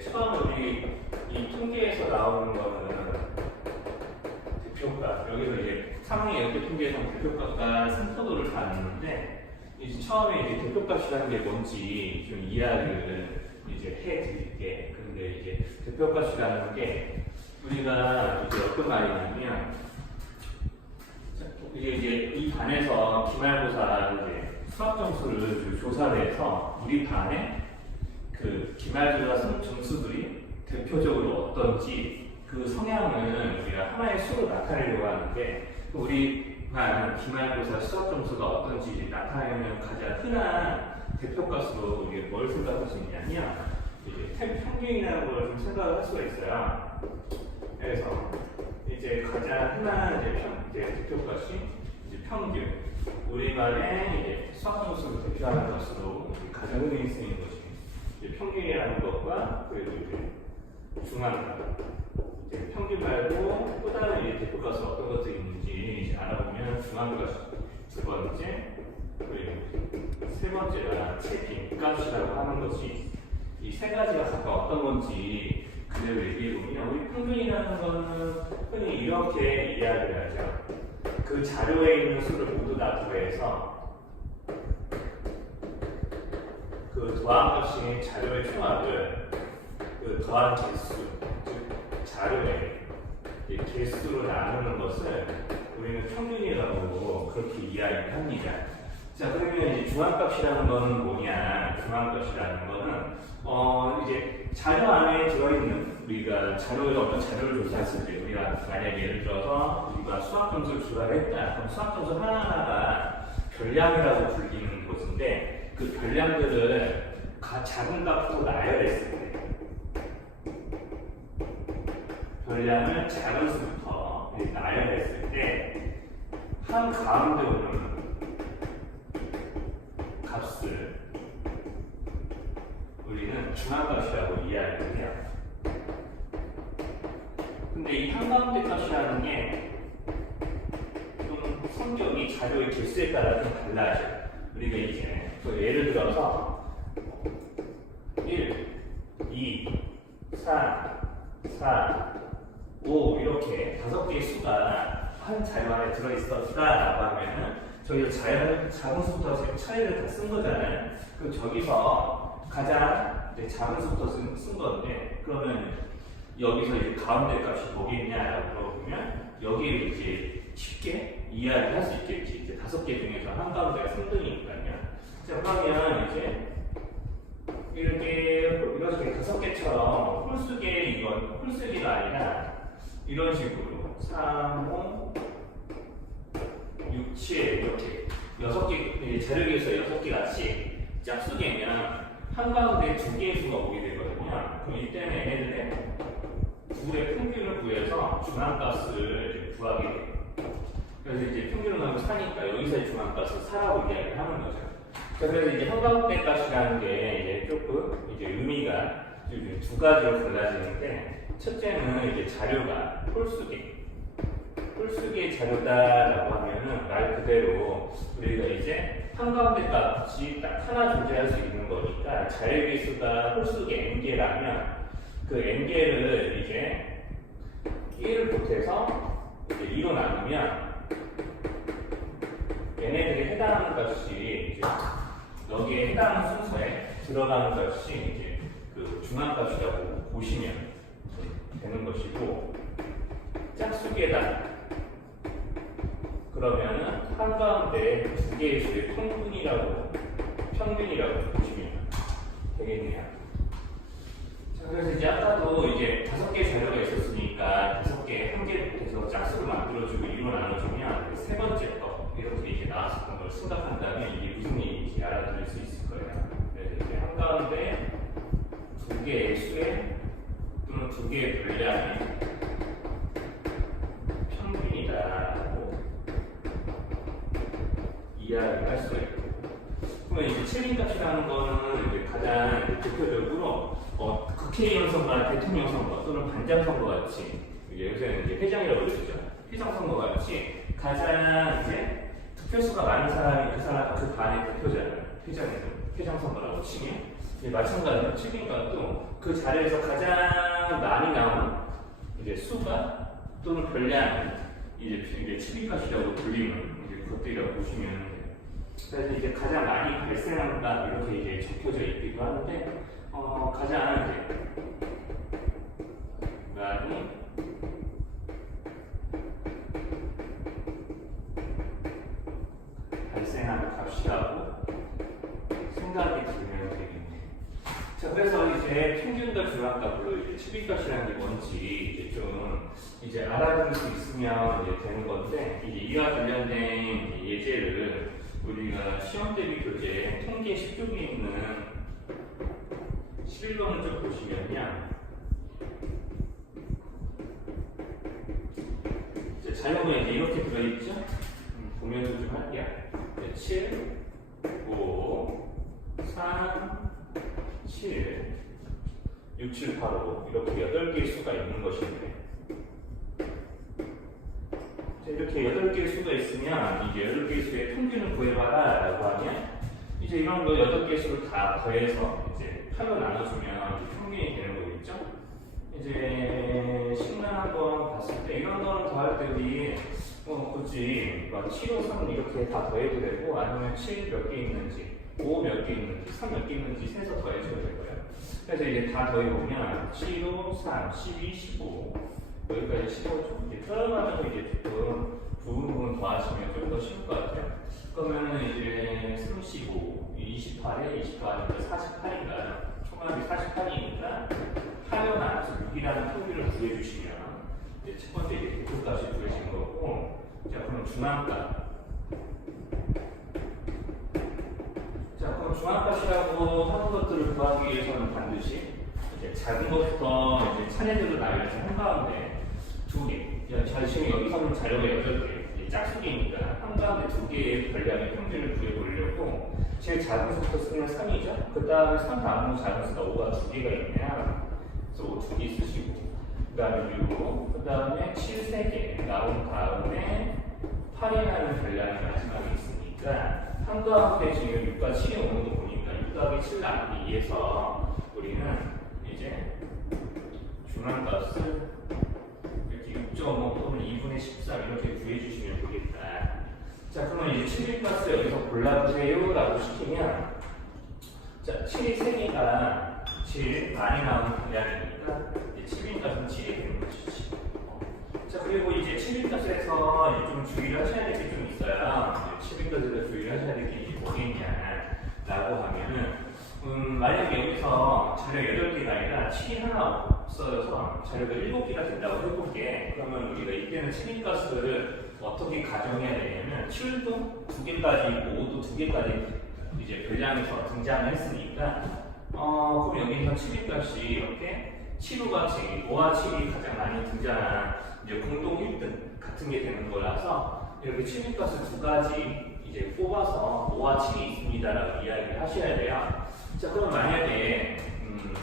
처음 우리 이 통계에서 나오는 거는 대표값, 여기서 이제 상황의 연대 통계에서는 대표값과 상표도를 다루는데 이제 처음에 이제 대표값이라는 게 뭔지 좀 이야기를 이제 해드릴게. 근데 이제 대표값이라는 게 우리가 이제 어떤 말이냐면 이제 이 반에서 기말고사 이제 수학 점수를 조사를 해서 우리 반에 그 기말고사 점수들이 대표적으로 어떤지 그 성향은 우리가 하나의 수로 나타내려고 하는데 우리 반 기말고사 수학 점수가 어떤지 나타내는 가장 흔한 대표값으로 우리가 뭘 생각할 수 있냐면 이제 평균이라는 걸 좀 생각을 할 수가 있어요. 그래서 이제 가장 흔한 이제 대표값이 이제 평균. 우리반의 이제 수학 점수를 대표하는 것으로 가장 흔히 쓰이는 것이 이제 평균이라는 것과 그리고 이제 중앙값. 이제 평균 말고 또 다른 이제 대표값은 어떤 것들이 있는지 이제 알아보면 중앙값이 두 번째, 그리고 세 번째가 최빈값이라고 하는 것이 이 세 가지가 각각 어떤 건지 그대로 얘기해 보면 우리 평균이라는 거는 흔히 이렇게 이야기를 하죠. 그 자료에 있는 수를 모두 다 더해서 그 더한 값인 자료의 총합을 그 더한 개수, 즉 자료의 개수로 나누는 것을 우리는 평균이라고 그렇게 이야기를 합니다. 자, 그러면 이제 중앙값이라는 거는 뭐냐? 중앙값이라는 거는 이제 자료 안에 들어있는 우리가 어떤 자료를 조사했을 때 우리가 만약 예를 들어서 우리가 수학 점수를 조사를 했다. 그럼 수학 점수 하나하나가 별량이라고 불리는 것인데 그 별량들을 작은 값으로 나열했을 때 별량을 작은 수부터 나열했을 때 한 가운데 오는 값을 우리는 중앙값이라고 이야기를 해요. 근데 이 한가운데 값이라는 게 좀 성격이 자료의 개수에 따라 좀 달라져요. 우리가 이제 예를 들어서 1, 2, 3, 4, 5 이렇게 5개의 수가 한 자료 안에 들어있었다라고 하면은 저희가 작은 수부터 차이를 다 쓴 거잖아요. 그럼 저기서 가장 작은 수부터 쓴 건데 그러면 여기서 이제 가운데 값이 뭐겠냐라고 물어보면 여기에 이제 쉽게 이해할 수 있겠지. 이제 5개 중에서 한 가운데가 3등이니까요. 자, 그러면 이제 이렇게 5개처럼 홀수기가 아니라 이런 식으로 3, 5, 6, 7 이렇게 6개 자료에서 6개 같이 짝수개면 한가운데 2개의 수가 오게 되거든요. 그럼 이때는 얘네들의 둘의 평균을 구해서 중앙값을 구하게 돼요. 그래서 이제 평균을 하면 4니까 여기서의 중앙값을 4라고 이야기를 하는 거죠. 그래서 이제 한가운데 값이라는 게 이제 조금 이제 의미가 두 가지로 갈라지는데 첫째는 이제 자료가 홀수기의 자료다라고 하면은 말 그대로 우리가 이제 한가운데 값이 딱 하나 존재할 수 있는 거니까 자료의 개수가 홀수기 n개라면 그 n개를 이제 1을 보태서 이제 2로 나누면 얘네들이 해당하는 값이 이제 여기에 해당하는 순서에 들어가는 값이 이제 그 중앙값이라고 보시면 되는 것이고 짝수계다 그러면은 한가운데 2개의 수의 평균이라고 보시면 되겠네요. 자, 그래서 이제 아까도 이제 5개 자료가 있었으니까 5개 한 개에서 짝수를 만들어주고 2로 나눠주면 세 번째 거 이렇게 이제 나왔었던 걸 생각한다면 이게 무슨 얘기인지 알아들을 수 있을 거예요. 그래서 이제 한가운데 2개의 수에 또는 2개의 분량이 평균이다라고 이야기를 할 수가 있고, 그러면 이제 최빈값이라는 거는 이제 가장 대표적으로 국회의원 선거나 대통령 선거 또는 반장 선거 같이 요새는 이제 회장이라고 그러죠. 회장 선거 같이 가장 이제 득표수가 많은 사람이 그 반의 대표잖아요. 회장 선거라고 치면 마찬가지로 칠빈값도 그 자리에서 가장 많이 나오는 이제 수가 또는 별량 이제 칠빈값이라고 불리는 이제 것들이라고 보시면 돼요. 그래서 이제 가장 많이 발생한다 이렇게 이제 적혀져 있기도 하는데 가장 이제 많이 발생하는 값이라고 생각이 들면 되겠네요. 자, 그래서 이제 평균값, 중앙값으로 이제 칠빈값이라는 게 뭔지 이제 좀 이제 알아둘 수 있으면 이제 되는 건데, 이제 이와 관련된 예제를 우리가 시험 대비 교재 통계 10쪽에 있는 11번을 좀 보시면요. 자료가 이제 이렇게 들어있죠? 보면서 좀 할게요. 7, 5, 3, 7, 6, 7, 8, 5 이렇게 8개의 수가 있는 것인데, 이렇게 8개의 수가 있으면 이제 8개의 수의 평균을 구해봐라 라고 하면 이제 이런 거 8개의 수를 다 더해서 이제 8로 나눠주면 평균이 되는 거겠죠? 이제 식만 한번 봤을 때 이런 거는 더할 때 우리 굳이 7, 5, 3 이렇게 다 더해도 되고, 아니면 7 몇 개 있는지 5 몇 개 있는지 3 몇 개 있는지 세서 더해줘도 되고요. 그래서 이제 다 더해보면 7, 5, 3, 12, 15 여기까지 15죠. 이제 들어가면서 이제 조금 부분 더하시면 좀 더 쉬울 것 같아요. 그러면은 이제 35, 28에 28이니까 48인가요? 총합이 48이니까 8을 나눠서 6이라는 평균을 구해주시면 이제 첫 번째 이제 대표값이 구해지는 거고, 자 그럼 중앙값. 자 그럼 중앙값이라고 하는 것들을 구하기 위해서는 반드시 이제 작은 것부터 이제 차례대로 나열해서 한가운데 2개. 자 지금 여기서는 자료가 8개, 짝수기니까 한가운데 2개의 별량의 평균을 구해보려고 제일 작은 수부터 쓰면 3이죠. 그 다음에 3 다음으로 작은 수가 5가 2개가 있네요. 그래서 5 2개 쓰시고, 그 다음에 6, 그 다음에 7 3개 나온 다음에 8이라는 별량이 마지막에 있으니까 한가운데 지금 6과 7이 오는 거 보니까 6 더하기 7 나누기 2에서 우리는 이제 중앙값을 이렇게 6.5 또는 2분의 13 이렇게 구해주시면 되겠다. 자 그러면 이제 7빈값을 여기서 골라주세요 라고 시키면, 자 7이 3개가 제일 많이 나오는 분량이니까 7빈값은 7이 되는 것이지. 자 그리고 이제 7빈값에서 좀 주의를 하셔야 될 게 좀 있어요. 7빈값에서 주의를 하셔야 될 게 뭐겠냐 라고 하면은 만약에 여기서 자료 8개가 아니라 7이 하나 없어져서 자료가 7개가 된다고 해볼게. 그러면 우리가 이때는 7빈값을 어떻게 가정해야 되냐면 7도 2개까지 있고 5도 2개까지 이제 별량에서 등장을 했으니까 그럼 여기서 7빈값이 이렇게 7호가 5와 7이 가장 많이 등장한 이제 공동 1등 같은 게 되는 거라서 이렇게 7빈값을 2가지 이제 뽑아서 5와 7이 있습니다라고 이야기를 하셔야 돼요. 자 그럼 만약에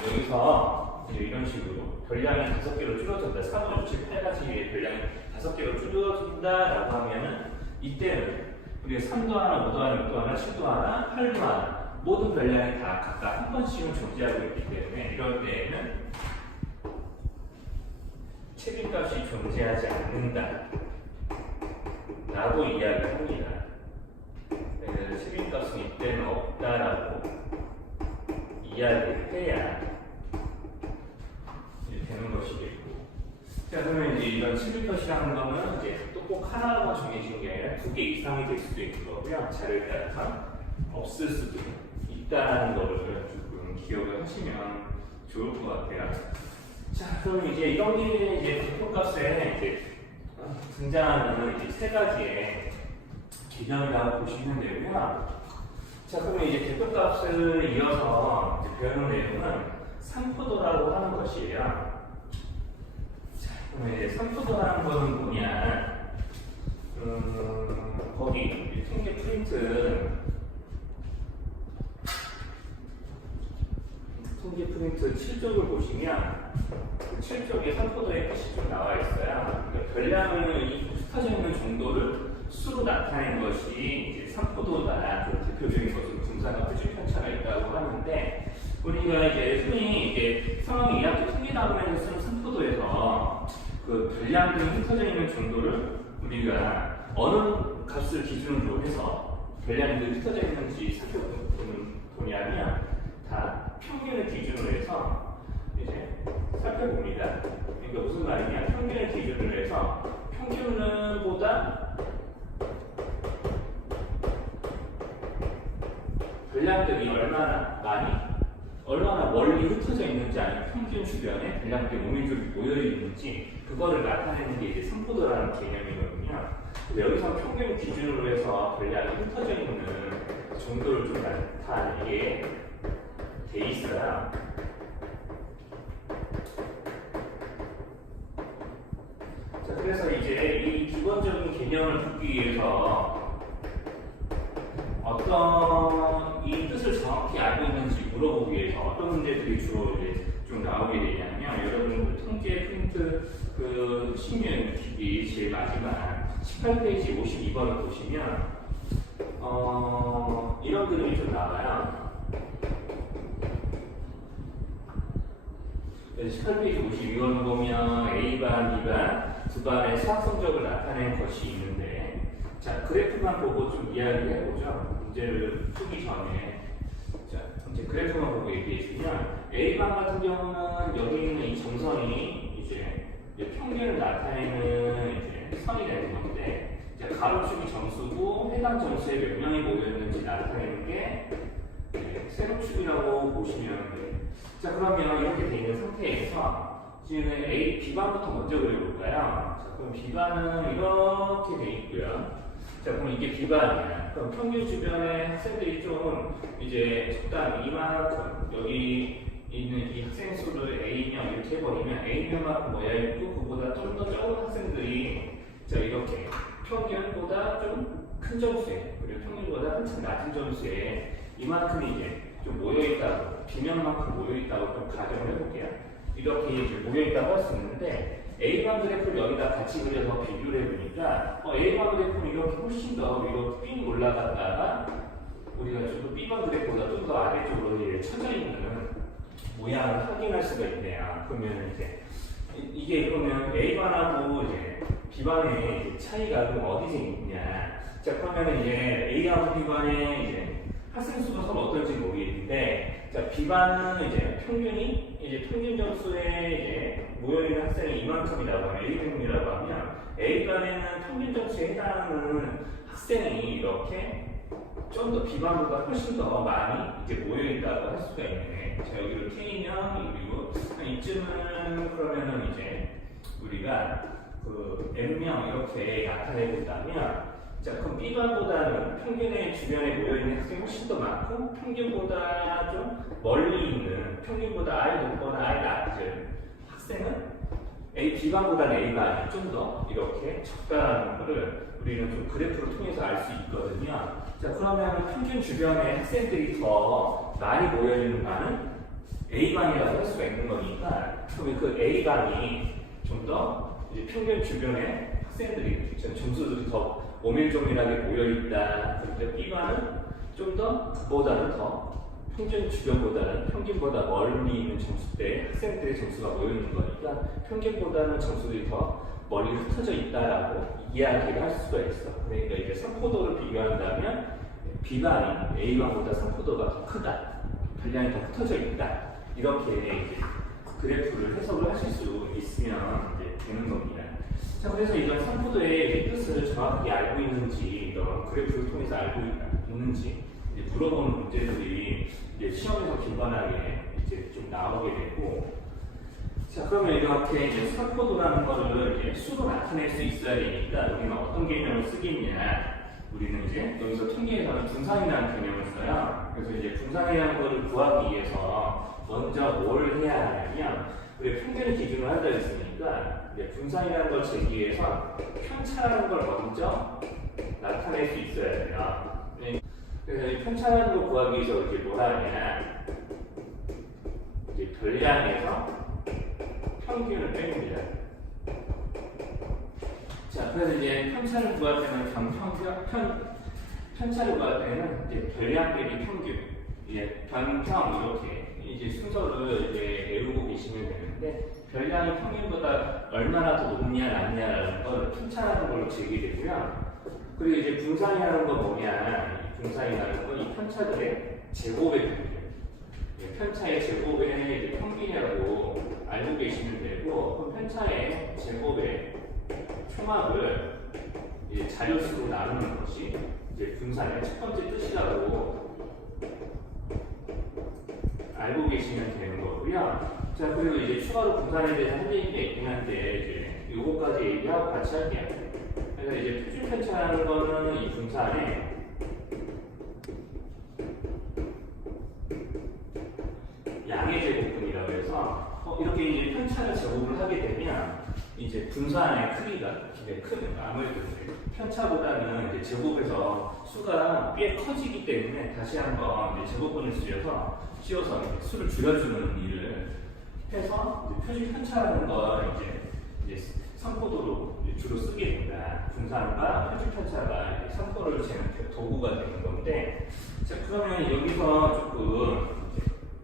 여기서 이제 이런 식으로 별량이 5개로 줄어든다, 3, 5, 6, 7, 8가지의 별량이 5개로 줄어든다라고 하면은 이때는 우리가 3도 하나, 5도 하나, 6도 하나, 7도 하나, 8도 하나 모든 별량이 다 각각 한 번씩은 존재하고 있기 때문에 이럴 때에는 책임값이 존재하지 않는다 라고 이야기를 합니다. 그래서 책임값은 이때는 없다라고 이야기를 해야 이제 되는 것이겠고, 자 그러면 이제 이런 책임값이라는 거는 이제 또 꼭 하나만 정해지는 게 아니라 2개 이상이 될 수도 있는 거고요. 자료에 따라서 없을 수도 있다는 거를 조금 기억을 하시면 좋을 것 같아요. 자, 그럼 이제 이런 게 이제 대표값에 이제 등장하는 이제 3가지의 개념이라고 보시면 되고요. 자, 그러면 이제 대표값을 이어서 이제 배우는 내용은 삼포도라고 하는 것이에요. 자, 그러면 이제 삼포도라는 거는 뭐냐? 거기 통계 프린트 7쪽을 보시면 7쪽에 삼포도의 것이 좀 나와 있어요. 그러니까 별량을 흩어져 있는 정도를 수로 나타낸 것이 이제 삼포도다. 좀 대표적인 것으로 분산과 표준 편차가 있다고 하는데, 우리 우리가 이제 흔히 이제 상황 이야기 통계 나오면서 쓰는 산포도에서 그 별량 등이 흩어져 있는 정도를 우리가 어느 값을 기준으로 해서 별량이 흩어져 있는지 살펴보냐면 다 평균을 기준으로 해서 이제 살펴봅니다. 그러니까 무슨 말이냐? 평균을 기준으로 해서 평균은 보다 별량들이 얼마나 멀리 흩어져 있는지 아니면 평균 주변에 별량들이 오밀조밀 모여 있는지 그거를 나타내는 게 이제 산포도라는 개념이거든요. 그래서 여기서 평균 기준으로 해서 별량이 흩어져 있는 정도를 좀 나타내게 돼 있어요. 자, 그래서 이제 이 기본적인 개념을 듣기 위해서 어떤 이 뜻을 정확히 알고 있는지 물어보기 위해서 어떤 문제들이 주로 이제 좀 나오게 되냐면 여러분 통계 프린트 그 신규이 제일 마지막 18페이지 52번을 보시면 이런 그림이 좀 나와요. 18페이지 52번을 보면 A반, B반 두 반의 수학 성적을 나타낸 것이 있는데 자 그래프만 보고 좀 이야기를 해보죠. 문제를 풀기 전에 자 이제 그래프만 보고 얘기해 주면 A반 같은 경우는 여기 있는 이 정선이 이제 평균을 나타내는 이제 선이 되는 건데 이제 가로축이 점수고 해당 점수에 몇 명이 모였는지 나타내는 게 세로축이라고 보시면 돼요. 자 그러면 이렇게 돼 있는 상태에서 지금 A, B반부터 먼저 그려볼까요? 자 그럼 B반은 이렇게 돼 있고요. 자 그럼 이게 B반이야. 그럼 평균 주변의 학생들이 좀 이제 적당히 이만큼 여기 있는 이 학생 수를 A명 이렇게 해버리면 A명만큼 모여있고 그보다 좀 더 적은 학생들이 자 이렇게 평균보다 좀 큰 점수에 그리고 평균보다 한참 낮은 점수에 이만큼이 이제 좀 모여있다고 B명만큼 모여있다고 좀 가정을 해볼게요. 이렇게 이제 모여있다고 할 수 있는데 A반 그래프를 여기다 같이 그려서 비교를 해보니까 A반 그래프는 이렇게 훨씬 더 위로 삥 올라갔다가 우리가 좀 더 B반 그래프보다 좀 더 아래쪽으로 이제 쳐져 있는 모양을 확인할 수가 있네요. 그러면 이제 이게 그러면 A반하고 이제 B반의 이제 차이가 그럼 어디서 있냐? 자 그러면 이제 A하고 B반의 이제 학생 수가 서로 어떨지 모르겠는데, 자 B반은 이제 평균이 이제 평균 점수에 이제 모여 있는 학생이 이만큼이라고 하면 A평균이라고 하면 A반에는 평균 점수에 해당하는 학생이 이렇게 좀 더 B반보다 훨씬 더 많이 이제 모여 있다고 할 수가 있네. 자 여기를 K명 그리고 이쯤은 그러면은 이제 우리가 그 M명 이렇게 나타내 본다면. 자, 그럼 B반보다는 평균의 주변에 모여있는 학생이 훨씬 더 많고 평균보다 좀 멀리 있는 평균보다 아예 높거나 아예 낮은 학생은 B반보다는 A반이 좀 더 이렇게 적다라는 것을 우리는 좀 그래프를 통해서 알 수 있거든요. 자, 그러면 평균 주변에 학생들이 더 많이 모여있는 반은 A반이라고 할 수가 있는 거니까 그러면 그 A반이 좀 더 평균 주변에 학생들이 점수들이 더 오밀조밀하게 모여있다. 그런데 B반은 좀 더 그보다는 더 평균 주변보다는 평균보다 멀리 있는 점수대 학생들의 점수가 모여있는 거니까 평균보다는 점수들이 더 멀리 흩어져 있다라고 이야기를 할 수가 있어. 그러니까 이제 산포도를 비교한다면 B반이 A반보다 산포도가 더 크다. 분량이 더 흩어져 있다. 이렇게 이제 그래프를 해석을 하실 수 있으면 이제 되는 겁니다. 자, 그래서 이런 산포도의 뜻을 정확히 알고 있는지, 이런 그래프를 통해서 알고 있는지 이제 물어보는 문제들이 이제 시험에서 빈번하게 이제 좀 나오게 되고, 자, 그러면 이렇게 이제 산포도라는 거를 이제 수로 나타낼 수 있어야 되니까 우리는 어떤 개념을 쓰겠냐? 우리는 이제 여기서 통계에서는 분산이라는 개념을 써요. 그래서 이제 분산이라는 거를 구하기 위해서 먼저 뭘 해야 하냐면, 우리 평균을 기준으로 한다 했으니까 분산이라는 걸 재기 위해서 편차라는 걸 먼저 나타낼 수 있어야 돼요. 그래서 이 편차라는 걸 구하기 위해서 이제 뭘 하냐? 이제 별량에서 평균을 뺍니다. 자, 그래서 이제 편차를 구할 때는 편차를 구할 때는 이제 별량 빼기 평균, 이제 변평 이렇게 이제 순서를 이제 외우고 계시면 되는데 별량이 평균보다 얼마나 더 높냐 낮냐라는 걸 편차라는 걸로 제기되고요. 그리고 이제 분산이라는 건 뭐냐? 분산이라는 건 이 편차들의 제곱의 평균. 편차의 제곱의 이제 평균이라고 알고 계시면 되고 그 편차의 제곱의 총합을 이제 자료수로 나누는 것이 이제 분산의 첫 번째 뜻이라고 알고 계시면 되는 거고요. 자, 그리고 이제 추가로 분산에 대해서 할 얘기가 있긴 한데 이제 요거까지 얘기하고 같이 할게요. 그래서 이제 표준 편차라는 거는 이 분산의 양의 제곱분이라고 해서 이렇게 이제 편차를 제곱을 하게 되면 이제 분산의 크기가 굉장히 큰 아무래도 이제 편차보다는 이제 제곱에서 수가 꽤 커지기 때문에 다시 한번 이제 제곱분을 씌워서 이제 수를 줄여주는 일을 해서 이제 표준 편차라는 걸 이제 선포도로 주로 쓰게 된다. 분산과 표준 편차가 이제 선포를 재는 도구가 되는 건데, 자 그러면 여기서 조금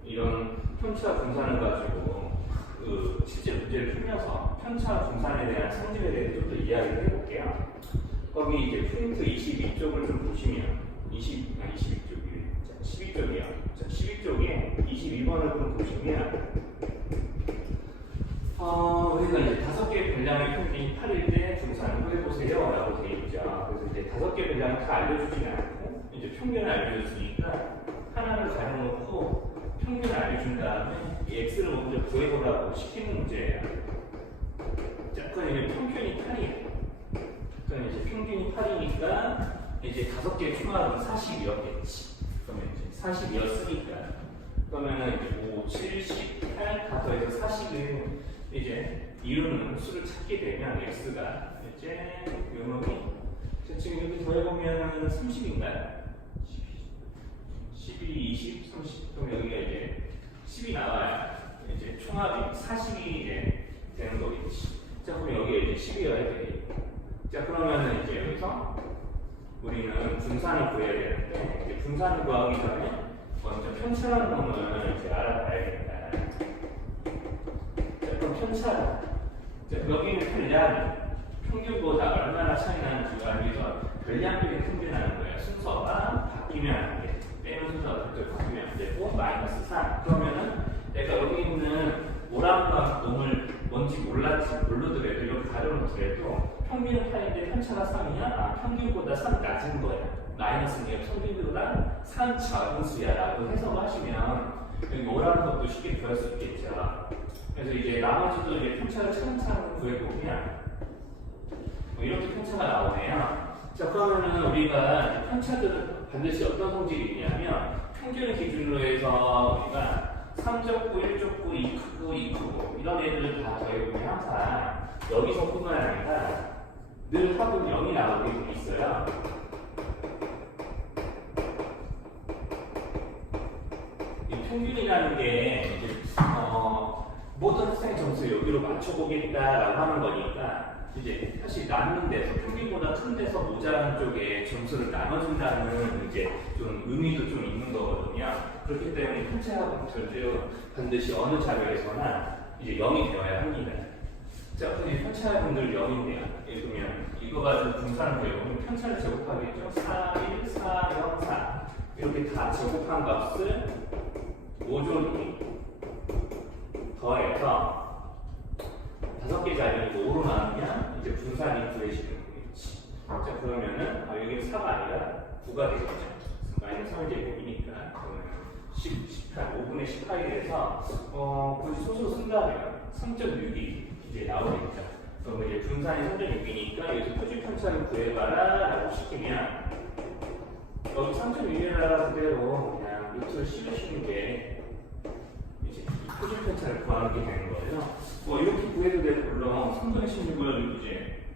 이런 편차 분산을 가지고 그 실제 문제를 풀면서 편차 분산에 대한 성질에 대해 좀 더 이야기를 해볼게요. 거기 이제 프린트 22쪽을 좀 보시면 12쪽이요. 자, 12쪽에 22번을 좀 보시면 우리가 이제 5개의 분량의 평균이 8일 때 분산을 해보세요 라고 되어 있죠. 그래서 이제 5개의 분량을 다 알려주지는 않고 이제 평균을 알려줬으니까 하나를 가려놓고 평균을 알려준 다음에 이 x를 먼저 구해보라고 시키는 문제예요. 자, 그럼 이제 평균이 8이에요. 그럼 이제 평균이 8이니까 이제 5개 총합은 40이었겠지. 그러면 이제 40이었으니까 그러면은 이제 5, 7, 18 다 더해서 40을 이제 이루는 수를 찾게 되면 x가 이제 요놈이 지금 이렇게 더해보면 30인가요? 12, 20, 30 그럼 여기가 이제 10이 나와야 이제 총합이 40이 이제 되는 거겠지. 자 그럼 여기에 이제 10이어야 돼. 자 그러면은 이제 여기서 우리는 분산을 구해야 되는데 이제 분산을 구하기 전에 먼저 편차라는 놈을 이제 알아봐야겠다. 자 그럼 편차. 자 여기는 별량이 평균보다 얼마나 차이 나는지 알기 위해서 별량끼리 평균하는 거예요. 순서가 바뀌면 안 돼. 빼는 순서가 바뀌면 안 되고 마이너스 3. 그러면은 내가 여기 있는 오랑과 놈을 뭔지 모르더라도 이렇게 가려놓더라도 평균은 8인데 편차가 3이야? 아, 평균보다 3 낮은 거야. 마이너스니까 평균보다 3 작은 수야 라고 해석하시면 여기 오라는 것도 쉽게 구할 수 있겠죠. 그래서 이제 나머지도 이제 편차를 차근차근 구해보면 이렇게 편차가 나오네요. 자 그러면은 우리가 편차들은 반드시 어떤 성질이 있냐면 평균을 기준으로 해서 우리가 3족구, 1족구, 2크고, 2크고 이런 애들을 다 더해보면 항상 여기서뿐만 아니라 늘 합은 0이 나오게 돼 있어요. 이 평균이라는 게 이제 모든 학생의 점수 여기로 맞춰보겠다라고 하는 거니까 이제 사실 나누는 데서 평균보다 큰 데서 모자란 쪽에 점수를 나눠준다는 이제 좀 의미도 좀 있는 거거든요. 그렇기 때문에 편차하고 절대로 반드시 어느 자료에서나 이제 0이 되어야 합니다. 자, 그럼 이 편차분들 0인데요. 예를 들면 이거 가지고 분산을 배우면 편차를 제곱하겠죠. 4, 1, 4, 0, 4 이렇게 다 제곱한 값을 5조니 더해서 5개 자리를 5로 나누면 이제 분산이 구해지는 거겠지. 자 그러면은 여기 4가 아니라 9가 되겠죠. 마이너스 3제곱이니까 그러면 18, 5분의 18이 돼서 굳이 소수로 쓴다면 3.6이 이제 나오겠죠. 그럼 이제 분산이 3.6이니까 여기서 표준 편차를 구해봐라 라고 시키면 여기 3.6이라는 그대로 그냥 루트를 씌우시는 게 이제 표준 편차를 구하는 게 되는 거예요. 이렇게 구해도 되고 물론 3분의 16을 이제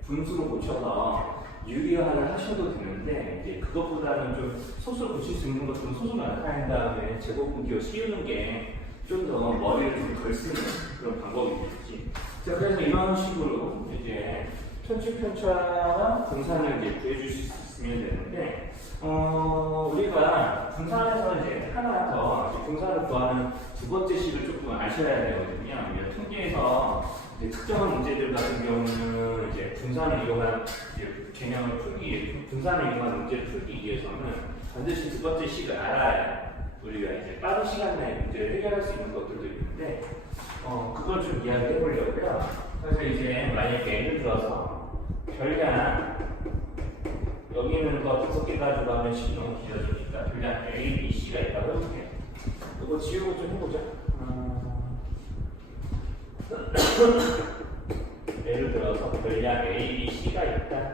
분수로 고쳐서 유리화를 하셔도 되는데 이제 그것보다는 좀 소수를 고칠 수 있는 것좀 소수를 나타낸 다음에 제곱분 기호 씌우는 게 좀 더 머리를 좀 덜 쓰는 그런 방법이겠지. 자 그래서 이런 식으로 이제 편차 분산을 이제 구해줄 수 있으면 되는데, 우리가 분산에서 이제 하나 더 이제 분산을 구하는 두 번째 식을 조금 아셔야 되거든요. 이제 통계에서 이제 특정한 문제들 같은 경우는 이제 분산을 이용한 이제 개념을 풀기, 분산을 이용한 문제를 풀기 위해서는 반드시 두 번째 식을 알아야 우리가 이제 빠른 시간 내에 문제를 해결할 수 있는 것들도 있는데, 그걸 좀 이야기해 보려고요. 그래서 이제 만약에 예를 들어서 별량 여기 있는 거 5개 가지고 하면 식이 너무 길어지니까 별량 A, B, C가 있다고 해볼게요. 이거 지우고 좀 해보자. 예를 들어서 별량 A, B, C가 있다.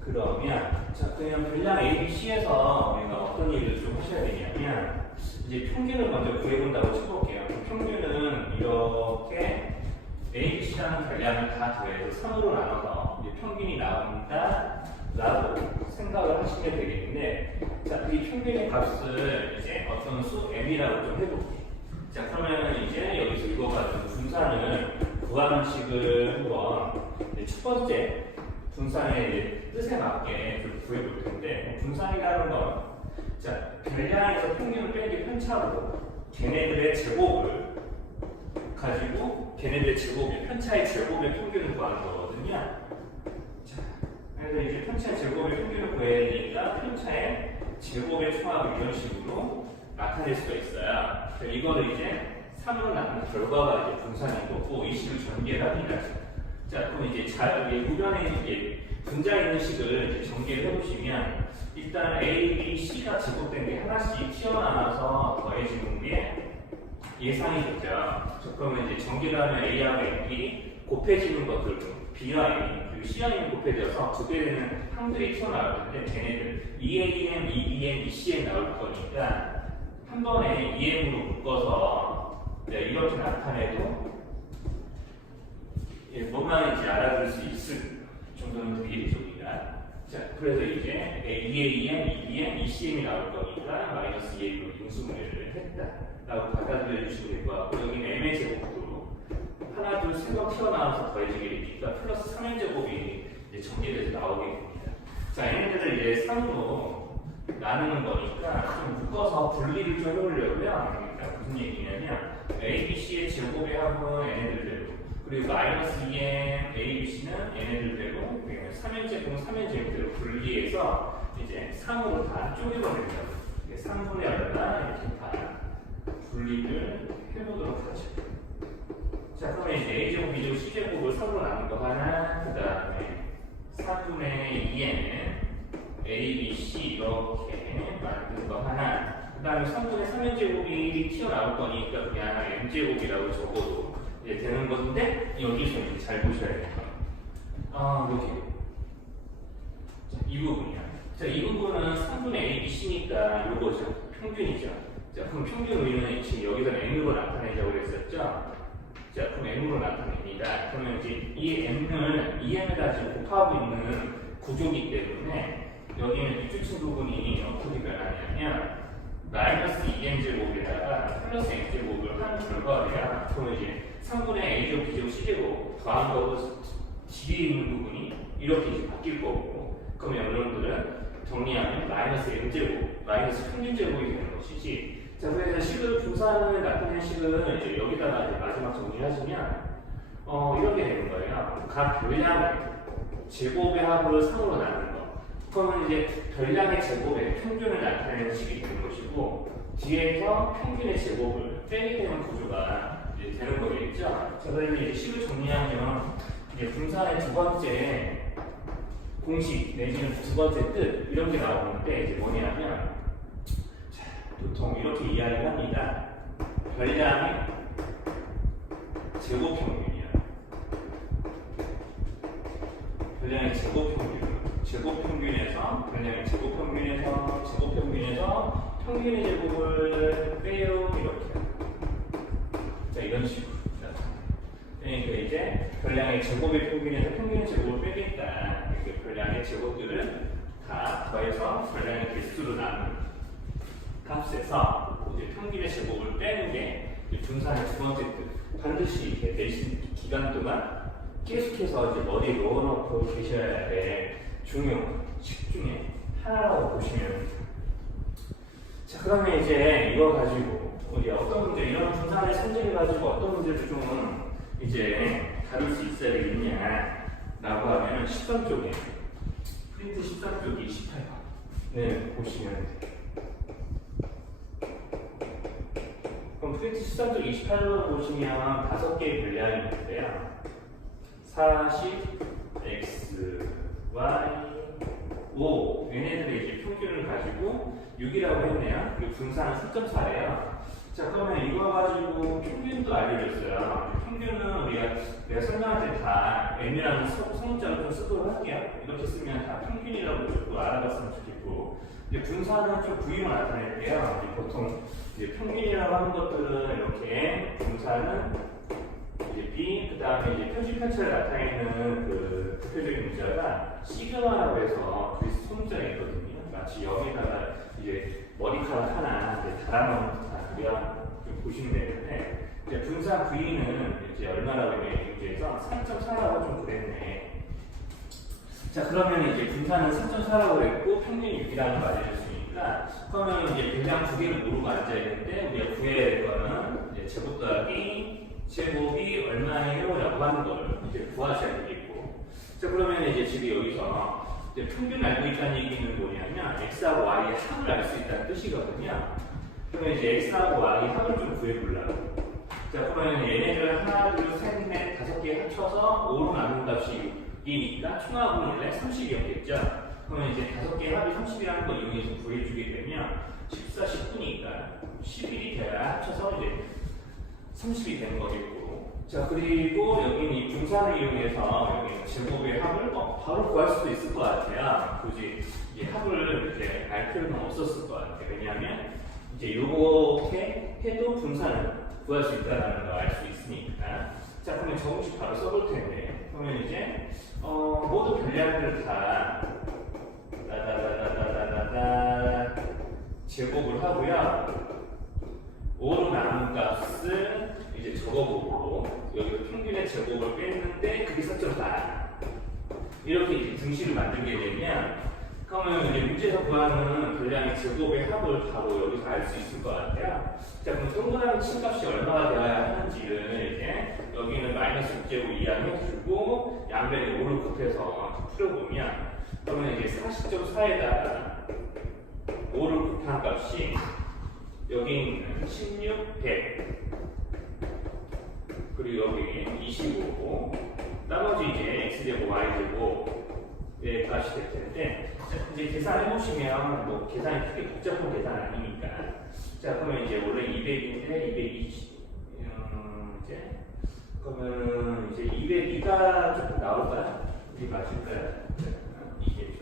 그러면 자 그냥 별량 A, B, C에서 우리가 어떤 일을 좀 하셔야 되냐면 이제 평균을 먼저 구해본다고 쳐볼게요. 평균은 이렇게 A, B, C라는 별량을 다 더해서 3으로 나눠서 이제 평균이 나온다 라고 생각을 하시면 되겠는데, 자, 이 평균의 값을 이제 어떤 수 m이라고 좀 해볼게요. 자, 그러면 이제 여기서 이거 가지고 분산을 구하는 식을 한번 첫 번째 분산의 이제 뜻에 맞게 좀 구해볼 텐데, 분산이라는 건 자, 별량에서 평균을 빼기 편차로 걔네들의 제곱을 가지고 걔네들의 제곱의 편차의 제곱의 평균을 구하는 거거든요. 자, 그래서 이제 편차의 제곱의 평균을 구해야 되니까 편차의 제곱의 총합을 이런 식으로 나타낼 수가 있어요. 이거를 이제 3으로 나눈 결과가 이제 분산인 거고 이 식을 전개하기가 자, 그럼 이제 우변에 이제 분자 있는 식을 이제 전개를 해보시면 일단 A, B, C가 제곱된 게 하나씩 튀어나와서 더해지는 게 예상이 됐죠. 그러면 이제 전개를 하면 A하고 M이 곱해지는 것들 중 B와 M 그리고 C와 M이 곱해져서 두 개 되는 항들이 튀어나올 텐데 걔네들 EAM, EBM, ECM 나올 거니까 한 번에 EM으로 묶어서 이렇게 나타내도 뭐만인지 알아들 수 있을 정도는 되겠죠, 우리가. 자, 그래서 이제 EAM, EBM, ECM이 나올 거니까 마이너스 2A로 인수분해를 했다라고 받아들여 주시면 될 것 같고, 여기는 M의 제곱도 하나, 둘, 세 번 튀어나와서 더해지게 되니까 플러스 3의 제곱이 이제 전개돼서 나오게 됩니다. 자, 얘네들을 이제 3으로 나누는 거니까 좀 묶어서 분리를 좀 해보려고요. 그러니까 무슨 얘기냐면 A, B, C의 제곱의 합은 얘네들대로 그리고 마이너스 2의 A, B, C는 얘네들대로 3현제곱, 3현제곱대로 분리해서 이제 3으로 다 쪼개버립니다. 3분의 얼마 이렇게 다 분리를 해보도록 하죠. 자, 그러면 이제 A제곱, B제곱, C제곱을 3으로 나눈 거 하나, 그 다음에 4분의 2에는 A, B, C 이렇게 만든 거 하나, 그 다음에 3분의 3현제곱이 튀어나올 거니까 그냥 M제곱이라고 적어도 이제 되는 건데, 여기서 이제 잘 보셔야 돼요. 이렇게. 자, 이 부분이야. 자, 이 부분은 3분의 A, B, C니까 요거죠. 평균이죠. 자, 그럼 평균 우리는 지금 여기서 M으로 나타내자고 그랬었죠? 자, 그럼 M으로 나타냅니다. 그러면 이제 이 M을 EM에다 지금 곱하고 있는 구조이기 때문에 여기는 이주층 부분이 어떻게 변하냐면 마이너스 2m제곱에다가 플러스 m제곱을 한 결과래요. 그럼 이제 3분의 a제곱, b제곱, c제곱 더한 거고 뒤에 있는 부분이 이렇게 이제 바뀔 거고, 그러면 여러분들은 정리하면 마이너스 m제곱, 마이너스 평균제곱이 되는 것이지. 자, 그래서 식을 분산을 나타내는 식은 이제 여기다가 이제 마지막 정리하시면 이렇게 되는 거예요. 각 별량을 제곱의 합을 3으로 나누는 거. 그러면 이제 별량의 제곱의 평균을 나타내는 식이 되는 것이고, 뒤에서 평균의 제곱을 빼게 되는 구조가 이제 되는 거겠죠. 자, 그러면 이제 식을 정리하면 이제 분산의 두 번째 공식 내지는 두 번째 뜻 이런 게 나오는데 이제 뭐냐면, 자, 보통 이렇게 이야기를 합니다. 별량의 제곱 평균이야. 별량의 제곱 평균. 제곱 평균에서 별량의 제곱 평균에서 평균의 제곱을 빼요 이렇게. 자, 이런 식으로. 그러니까 이제 별량의 제곱의 평균에서 평균의 제곱을 빼겠다. 그러니까 별량의 제곱들을 다 더해서 별량의 개수로 나눈 값에서 이제 평균의 제곱을 빼는 게 분산의 두 번째 뜻. 반드시 이렇게 내신 기간 동안 계속해서 이제 머리에 넣어놓고 계셔야 될 중요식 중에 하나라고 보시면 됩니다. 자, 그러면 이제 이거 가지고 우리 어떤 문제, 이런 분산의 성질을 가지고 어떤 문제를 좀 이제 다룰 수 있어야 되겠냐라고 하면 13 쪽에 프린트 13 쪽이 18번 보시면 돼요. 그럼 프린트 13쪽 28번 보시면 5개의 분량이 있는데요. 40, x, y, 5 얘네들의 이제 평균을 가지고 6이라고 했네요. 그리고 분산은 3.4예요. 자, 그러면 이거 가지고 평균도 알려줬어요. 평균은 내가 설명할 때 다 n이라는 성자를 좀 쓰도록 할게요. 이렇게 쓰면 다 평균이라고 좀 알아봤으면 좋겠고, 이제 분산은 좀 부위로 나타낼게요. 이제 보통 이제 평균이라고 하는 것들은 이렇게 분산은 이제 B, 그 다음에 이제 표시 편차를 나타내는 그 대표적인 문자가 시그마라고 해서 그리스 소문자가 있거든요. 마치 여기다가 이제 머리카락 하나 이제 달아놓은 듯하고요. 좀 보시면 되는데, 이제 분산 V는 이제 얼마라고 하면 문제에서 3.4라고 좀 그랬네. 자, 그러면 이제 분산은 3.4라고 그랬고 평균이 6이라는 거 알려줬으니까, 그러면 이제 분량 두 개를 모르고 앉아있는데 우리가 구해야 될 거는 이제 제곱 더하기 제곱이 얼마예요? 라고 하는 걸 이제 구하셔야 되겠고. 자, 그러면 이제 지금 여기서 이제 평균을 알고 있다는 얘기는 뭐냐면 x하고 y의 합을 알 수 있다는 뜻이거든요. 그러면 이제 x하고 y의 합을 좀 구해보려고. 자, 그러면 얘네들 하나, 둘, 셋, 넷, 5개 합쳐서 5로 나눈 값이 2니까 총합은 원래 30이었겠죠. 그러면 이제 5개의 합이 30이라는 걸 이용해서 구해주게 되면 14, 19니까 11이 돼야 합쳐서 이제 30이 되는 거겠고. 자, 그리고 여기는 이 분산을 이용해서 여기 제곱의 합을 바로 구할 수도 있을 것 같아요. 굳이 이제 합을 이제 알 필요는 없었을 것 같아요. 왜냐하면 이제 이렇게 해도 분산을 구할 수 있다는 걸 알 수 있으니까. 자, 그러면 정식 바로 써볼 텐데, 그러면 이제 모두 분량들을 다 제곱을 하고요. 5로 나눈 값을 이제 적어보고 여기서 평균의 제곱을 뺐는데 그게 4.4 이렇게 이제 등식을 만들게 되면, 그러면 이제 문제에서 구하는 분량의 제곱의 합을 바로 여기서 알 수 있을 것 같아요. 자, 그럼 동그라미 친 값이 얼마가 되어야 하는지를 이제 여기는 마이너스 6제곱 이항해주고 양변에 5를 곱해서 풀어보면, 그러면 이제 40.4에다가 5를 곱한 값이 여기 있는 16, 100 그리고 여기 25, 나머지 이제 x제곱, y제곱의 값이 될 텐데, 이제 계산해보시면 뭐 계산이 크게 복잡한 계산 아니니까. 자, 그러면 이제 원래 200인데 220 이제 그러면 이제 202가 조금 나올까요? 이게 맞을까요? 이게 좀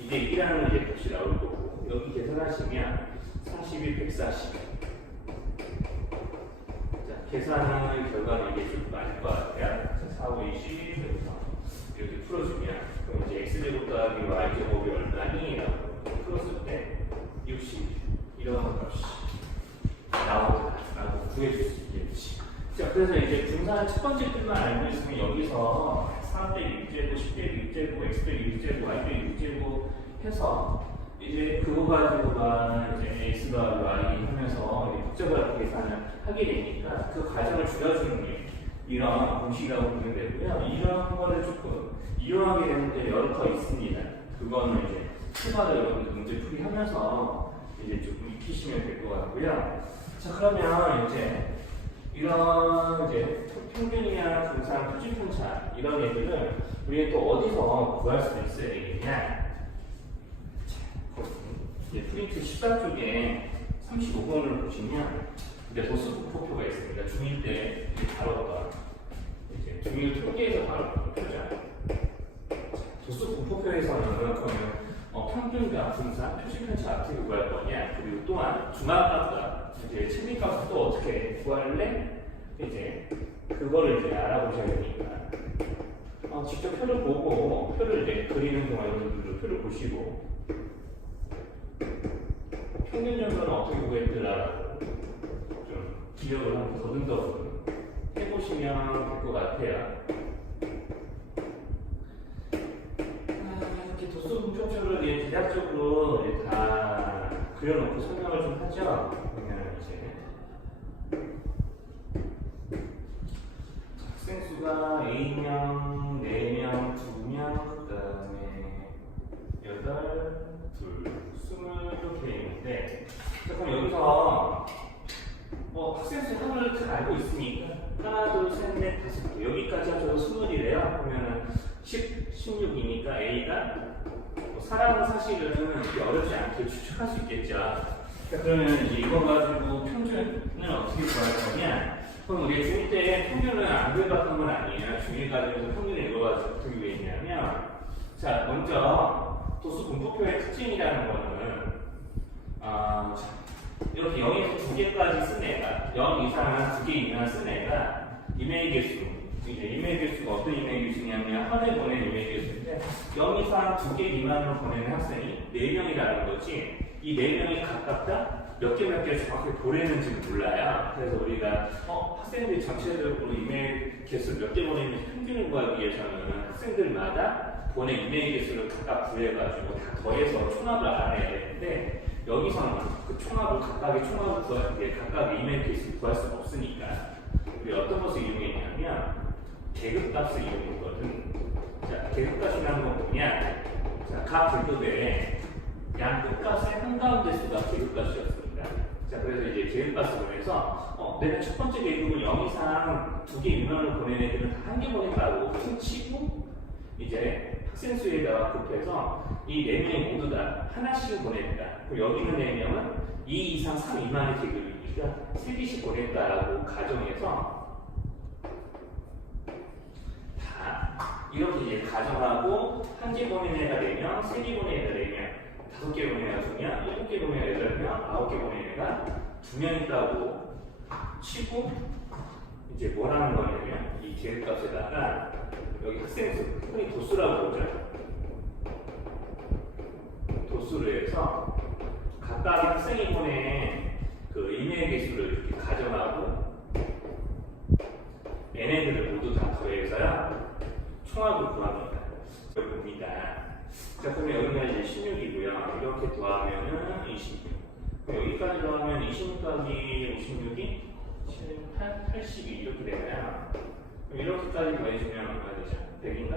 202라는 이제 값이 나올 거고, 여기 계산하시면 41, 140. 자, 계산하는 결과는 이게 좀 맞을 것 같아요. 자, 4, 5, 20, 이렇게 풀어주면, 그럼 이제 x제곱 더하기 y제곱이 얼마니? 라고 풀었을 때 60, 이런 값이 나오다라고 구해줄 수 있겠지. 자, 그래서 이제 분산 첫 번째 뜻만 알고 있으면 여기서 3 빼기 6제곱, 10 빼기 6제곱, x 빼기 6제곱, y 빼기 6제곱 해서 이제 그거 가지고만 이제 x 더하기 y 하면서 복잡하게 계산을 하게 되니까 그 과정을 줄여주는 게 이런 공식이라고 보면 되고요. 이런 거를 조금 이용하게 되는데 여러 더 있습니다. 그거는 이제 추가로 여러분들 문제 풀이하면서 이제 조금 익히시면 될 것 같고요. 자, 그러면 이제 이런 이제 평균이나 분산, 표준 편차 이런 얘기를 우리는 또 어디서 구할 수 있어야 되겠냐? 이제 프린트 14쪽에 35번을 보시면 이제 도수 분포표가 있습니다. 중1 때 다뤘던 이제 중1 통계에서 다뤘던 표죠. 도수 분포표에서는 그러면 평균과 분산, 표준 편차 어떻게 구할 거냐, 그리고 또한 중앙값과 이제 최대값을 또 어떻게 구할래? 이제 그거를 이제 알아보셔야 되니까 직접 표를 보고 표를 이제 그리는 동안 여러분들도 표를 보시고 평균 정도는 어떻게 구했더라라고 좀 기억을 한번 더듬더듬 해보시면 될 것 같아요. 그려놓고 설명을 좀 하죠. 그러면 이제 학생 수가 A명, 4명, 2명, 그 다음에 8, 2, 20 이렇게 돼 있는데, 그럼 여기서 학생 수 하나를 잘 알고 있으니까 하나, 둘, 셋, 넷, 다섯 개 여기까지 하셔도 20이래요. 그러면은 10, 16이니까 A가 사람은 사실은 이렇게 어렵지 않게 추측할 수 있겠죠. 그러면 이제 이거 가지고 평균을 어떻게 구할 거냐? 그럼 우리 중1 때 평균을 안 구해봤던 건 아니에요. 중1 과정에서 평균을 이거가지고 어떻게 구했냐면, 자, 먼저 도수 분포표의 특징이라는 거는 이렇게 0에서 2개까지 쓴 애가 0 이상 2개 이상 쓴 애가 이메일 개수. 이제 이메일 개수가 어떤 이메일 개수냐면 하루에 보낸 이메일 개수인데 0 이상 2개 미만으로 보내는 학생이 4명이라는 거지. 이 4명이 각각 다 몇 개 정확하게 보내는지는 몰라요. 그래서 우리가 학생들이 전체적으로 이메일 개수를 몇 개 보내는지 평균을 구하기 위해서는 학생들마다 보낸 이메일 개수를 각각 구해가지고 다 더해서 총합을 알아내야 되는데 여기서는 그 총합을 각각의 총합을 구할 때 각각의 이메일 개수를 구할 수가 없으니까 우리 어떤 것을 이용했냐면 계급값을 이용했거든. 자, 계급값이라는 건 뭐냐? 자, 각 계급의 양 끝값의 한가운데 수가 계급값이었습니다. 자, 그래서 이제 계급값을 보내서 내가 첫 번째 계급은 0 이상 2개 미만으로 보낸 애들은 다 한 개 보낸다고 훔치고 이제 학생 수에다가 곱해서 이 4명이 모두 다 하나씩 보낸다. 그리고 여기 있는 4명은 2 이상 3 미만의 계급이니까 3개씩 보낸다라고 가정해서 다 이렇게 이제 가정하고 한 개 보낸 애가 4명, 3개 보낸 애가 4명, 5개 보낸 애가 2명, 7개 보낸 애가 8명, 9개 보낸 애가 2명 있다고 치고 이제 뭐라는 거냐면 이 계급값에다가 여기 학생 수, 흔히 도수라고 그러죠. 도수를 해서 각각의 학생이 보낸 그 이메일 개수를 이렇게 가정하고 얘네들을 모두 다 더해서요 총합을 구합니다. 이걸 봅니다. 자, 그러면 여기가 이제 16이고요. 이렇게 더하면은 26. 여기까지 더하면 26 더하기 56이 7, 8, 82 이렇게 되나요? 이렇게까지 더해주면 얼마 되죠? 100인가?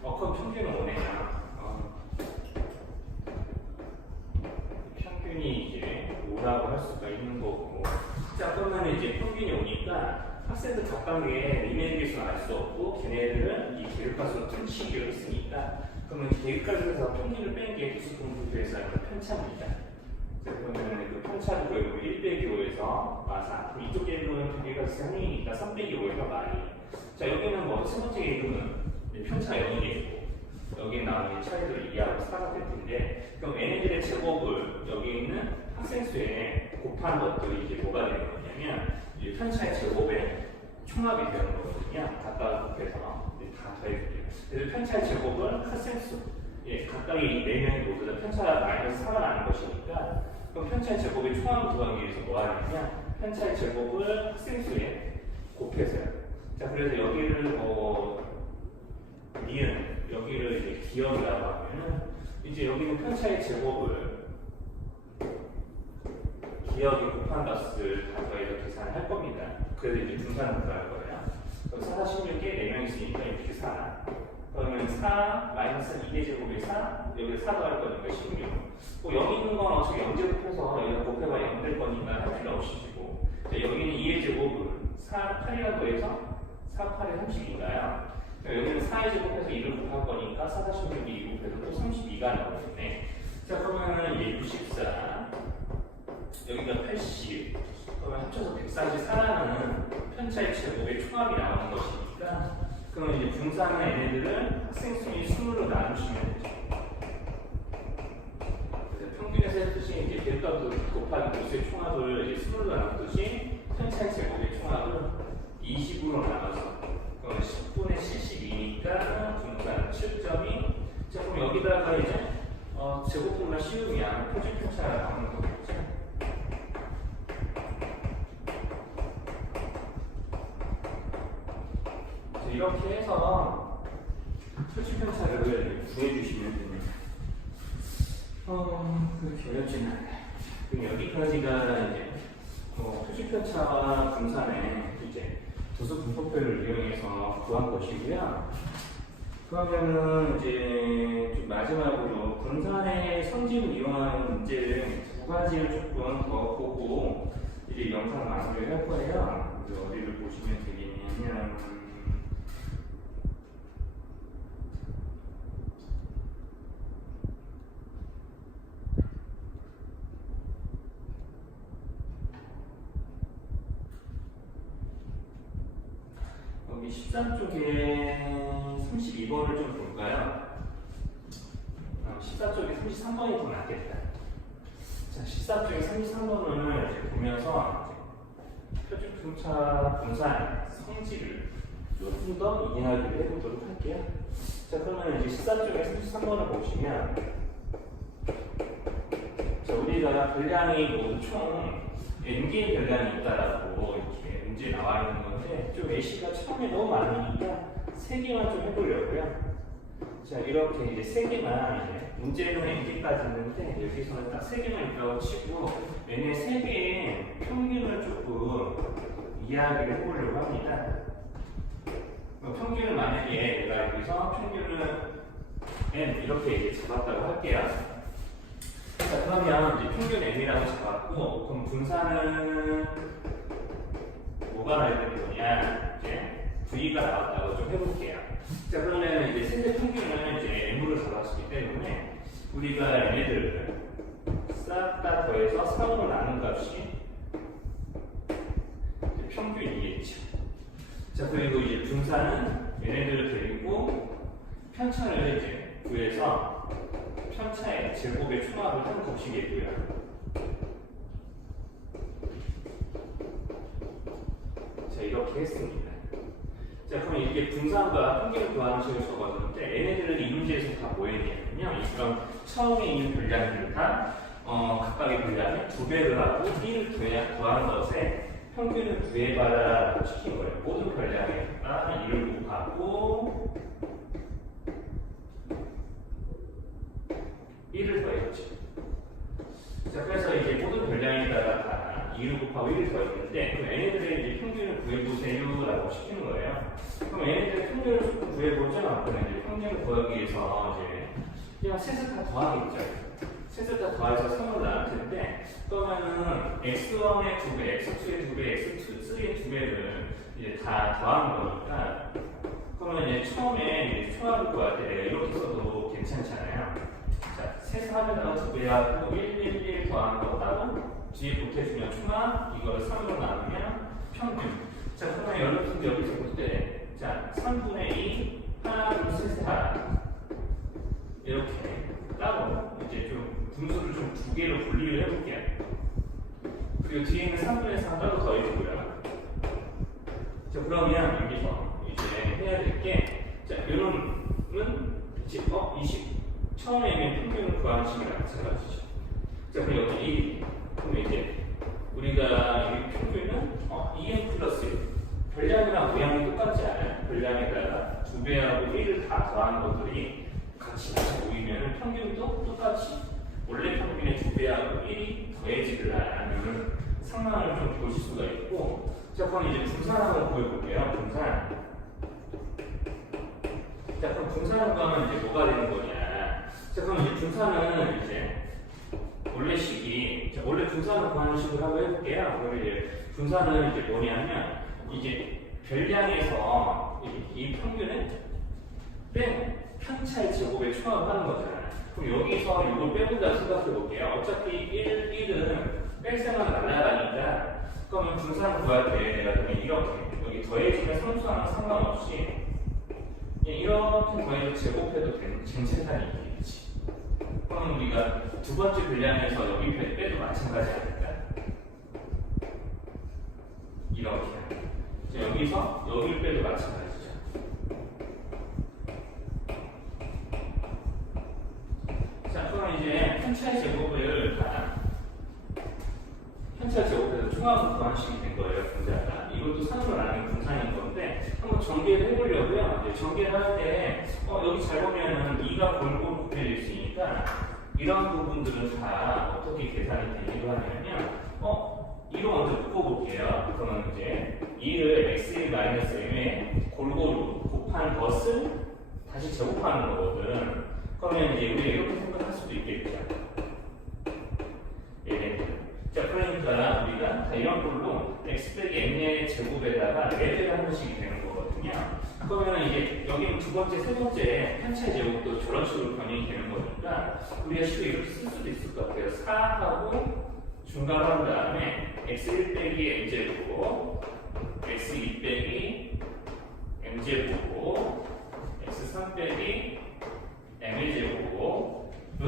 그럼 평균은 오네요. 평균이 이제 5라고 할 수가 있는 거고. 자, 그러면 이제 평균이 오니까 학생들 각각의 이메일 개수는 알 수 없고, 걔네들은 이 계급값으로 퉁치기로 했으니까, 그러면 계급값에서 평균을 뺀 게 도수 분포표에서 편차입니다. 자, 그러면 그 편차를 결국 1 빼기 5에서 마사. 이쪽 계급은 두 개가 3이니까 3 빼기 5에서 마이. 자, 여기는 뭐 세 번째 계급은 편차 0이겠고, 여기 나오는 차이를 2하고 4가 될 텐데, 그럼 얘네들의 제곱을 여기 있는 학생 수에 곱한 것들이 이제 뭐가 되는 거냐면, 이 편차의 제곱에 총합이 되는 거거든요. 각각 곱해서 다 더해줄게요. 그래서 편차의 제곱은 학생 수. 각각의 4명이 모두 다 편차가 마이너스 4가 나는 것이니까, 그럼 편차의 제곱의 총합을 구하기 위해서 뭐 하냐면, 편차의 제곱을 학생 수에 곱해서요. 자, 그래서 여기를 니은, 여기를 이제 기억이라고 하면은, 이제 여기는 편차의 제곱을 기억이 곱한 값을 다 더해서 계산을 할 겁니다. 그래서 이제 분산을 들어갈 거예요. 그럼 4, 16에 4명 있으니까 이렇게 4. 그러면 4 마이너스 2의 제곱에 4, 여기 4 더할 거니까 16. 여기 있는 건 어차피 0제곱해서 여기가 곱해봐 0 될 거니까 할 필요 없이 주고. 여기는 2의 제곱을 4, 8이라고 해서 4, 8에 32인가요? 여기는 4의 제곱해서 2를 곱할 거니까 4, 16이 2 곱해서 또 32가 나오겠네. 자, 그러면은 이제 64. 여기가 80, 그러면 합쳐서 144라는 편차의 제곱의 총합이 나오는 것이니까, 그러면 이제 분산한 얘네들은 학생 수의 20로 나누시면 되죠. 그래서 평균에서 했듯이 이제 계급값 곱하기 도수의 총합을 이제 20로 나누듯이 편차의 제곱의 총합을 20으로 나눠서, 그럼 10분의 72니까 분산 7점이, 자, 그럼 여기다가 이제 제곱분만 씌우면 표준 편차가 나오는 거겠죠. 이렇게 해서 표준 편차를 구해주시면 됩니다. 그렇게 어렵지는 않아요. 그럼 여기까지가 이제 표시편차와 분산의 이제 도수 분포표를 이용해서 구한 것이고요. 그러면은 이제 좀 마지막으로 분산의 성질을 이용하는 문제를 두 가지를 조금 더 보고 이제 영상 마무리를 할 거예요. 그래서 어디를 보시면 되겠냐면 여기 13쪽에 32번을 좀 볼까요? 14쪽에 33번이 더 낫겠다. 자, 14쪽에 33번을 이제 보면서 표준분차 분산 성질을 조금 더 이해하기를 해보도록 할게요. 자, 그러면 이제 14쪽에 33번을 보시면 자, 우리가 분량이 모두 총 n개의 분량이 있다라고 이렇게 문제에 나와 있는 건데 좀 예시가 처음에 너무 많으니까 3개만 좀 해보려고요. 자, 이렇게 이제 3개만 이제 문제는 n개까지 있는데 여기서는 딱 3개만 있다고 치고 얘네 3개의 평균을 조금 이야기를 해보려고 합니다. 평균을 만약에 내가 여기서 평균을 n 이렇게 이제 잡았다고 할게요. 자, 그러면 이제 평균 n이라고 잡았고 그럼 분산은 뭐가 나야 되는 거냐? 이제 v가 나왔다고 좀 해볼게요. 자, 그러면 이제 세대 평균은 이제 m으로 잡았기 때문에 우리가 얘네들을 싹 다 더해서 3으로 나눈 값이 평균이겠죠. 자, 그리고 이제 분산은 얘네들을 데리고 편차를 이제 구해서 편차의 제곱의 총합을 하는 곱식이고요. 자, 이렇게 했습니다. 자, 그럼 이게 분산과 평균을 구하는 식으로 적었는데 얘네들은 이 문제에서 다 뭐였냐면요. 이런 처음에 있는 분량들을 다 각각의 분량을 2배를 하고 1을 구하는 것에 평균을 구해봐라 시킨 거예요. 모든 분량에다가 1을 곱하고 1을 더했죠. 자, 그래서 이제 모든 분량에다가 다 2를 곱하고 1을 더했는데 그럼 얘네들의 이제 평균을 구해보세요라고 시키는 거예요. 그럼 얘네들의 평균을 조금 구해보자. 그러면 이제 평균을 구하기 위해서 이제 그냥 셋을 다 더하겠죠. 셋을 다 더해서 3을 나눌 텐데 그러면은 x1의 2배, x2의 2배, x3의 2배를 이제 다 더하는 거니까 그러면 이제 처음에 이제 총합을 구할 때 내가 이렇게 써도 괜찮잖아요. 자, 셋을 하면은 2배하고 1, 1, 1 더하는 거 따로 뒤에 보태주면 총합 이거를 3으로 나누면 평균. 자, 그러면 여러분들 여기서 볼 때 자, 3분의 2 하나, 둘, 셋 하나 이렇게 따로 이제 좀 분수를 좀 2개로 분리를 해볼게요. 그리고 뒤에 있는 3분의 3 따로 더해주고요. 자, 그러면 여기서 이제 해야 될 게, 자, 이런은 이제 20 처음에 있는 평균을 구하는 식이랑 마찬가지죠. 자, 그럼 여기 1. 그럼 이제 우리가 이 평균은 2n 플러스 1. 별량이랑 모양이 똑같지 않아요? 별량에다가 2배하고 1을 다 더하는 것들이 같이 모이면 평균도 똑같이 원래 평균의 2배하고 1이 더해지를 않는 상황을 좀 보실 수가 있고 자, 그럼 이제 분산 한번 보여볼게요. 분산. 자, 그럼 분산을 구하면 이제 뭐가 되는 거냐. 자, 그럼 이제 분산은 이제 원래 식이 자, 원래 분산을 구하는 식으로 한번 해볼게요. 그럼 이제 분산은 이제 뭐냐면 이제 별량에서 이 평균을 뺀 편차의 제곱에 총합하는 거잖아요. 그럼 여기서 이걸 빼본다 생각해 볼게요. 어차피 1은 뺄셈만 날라가니까 그러면 분산 구할 때 내가 그냥 이렇게 여기 더해지면 상수하는 상관없이 그냥 이렇게 더해서 제곱해도 괜찮다는 얘기겠지. 그럼 우리가 두 번째 분량에서 여기 빼도 마찬가지 아닐까? 이렇게 여기서 여기를 빼도 마찬가지죠. 자, 그럼 이제 편차의 제곱을 다 편차 제곱해서 총합을 구하는 식이 된 거예요. 분자가. 이것도 3으로 나눈 분산인 건데 한번 전개를 해보려고요. 이제 전개를 할 때 여기 잘 보면은 2가 골고루 곱해져 있으니까 이런 부분들은 다 어떻게 계산이 되기도 하냐면 이거 먼저 묶어볼게요. 그러면 이제 2를 x1-m에 골고루 곱한 것을 다시 제곱하는 거거든. 그러면 이제 우리가 이렇게 생각할 수도 있겠죠. 자, 그러니까 우리가 자, 이런 걸로 x 빼기 m의 제곱에다가 4배를 한 번씩 되는 거거든요. 그러면 이제 여기는 두 번째, 세 번째 편차의 제곱도 저런 식으로 변형이 되는 거니까 우리가 쉽게 이렇게 쓸 수도 있을 것 같아요. 4하고 중괄한 다음에 x1 빼기 m제곱, x2 빼기 m제곱, x3 빼기 m의 제곱을